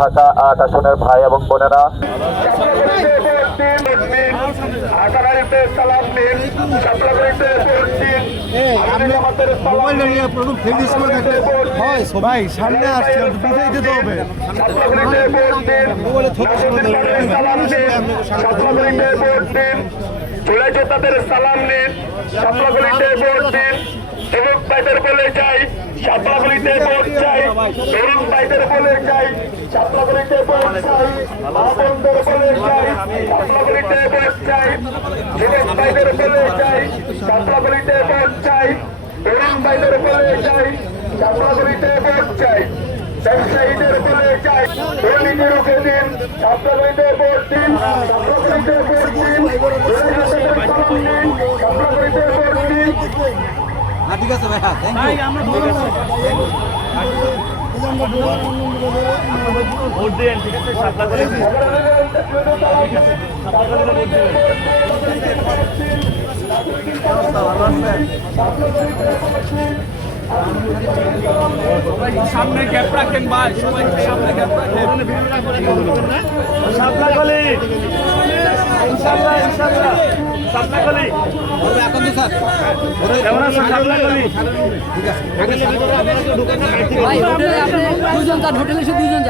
ঢাকা ৮ আসনের ভাই এবং বোনেরা, ভাই সামনে আসছে পিছিয়ে দিতে হবে। চলেছে তাদের সালাম নিন, সাপলাগুলিতে ভোট দিন। যুবক ভাইদের বলে যাই সাপলাগুলিতে ভোট চাই, তরুণ ভাইদের বলে যাই সাপলাগুলিতে ভোট চাই, মা বোনদের বলে যাই সাপলাগুলিতে ভোট চাই, যুবক ভাইদের বলে যাই সাপলাগুলিতে ভোট চাই, তরুণ ভাইদের বলে যাই সাপলাগুলিতে ভোট চাই, ব্যবসায়ীদের বলে যাই দুর্নীতি রুখে দিন, সাপলাগুলিতে ভোট দিন, সাপলাগুলিতে ভোট দিন, সাপলাগুলিতে ভোট দিন। ঠিক আছে ভাই, থ্যাংক ইউ। ভোট দেন, ঠিক আছে? সাপলাগুলি ভোট দেবেন। সামনে গ্যাপ রাখেন ভাই, সবাই সামনে গ্যাপ রাখেন। সাপলাগুলি ইনশাআল্লাহ, ইনশাআল্লাহ সাপলাগুলি এখন তো স্যার কেমন আছেন? সাপলাগুলি ঠিক আছে। ভাই হোটেলে আপনি দুজন যান, হোটেলে এসে দুজন যান।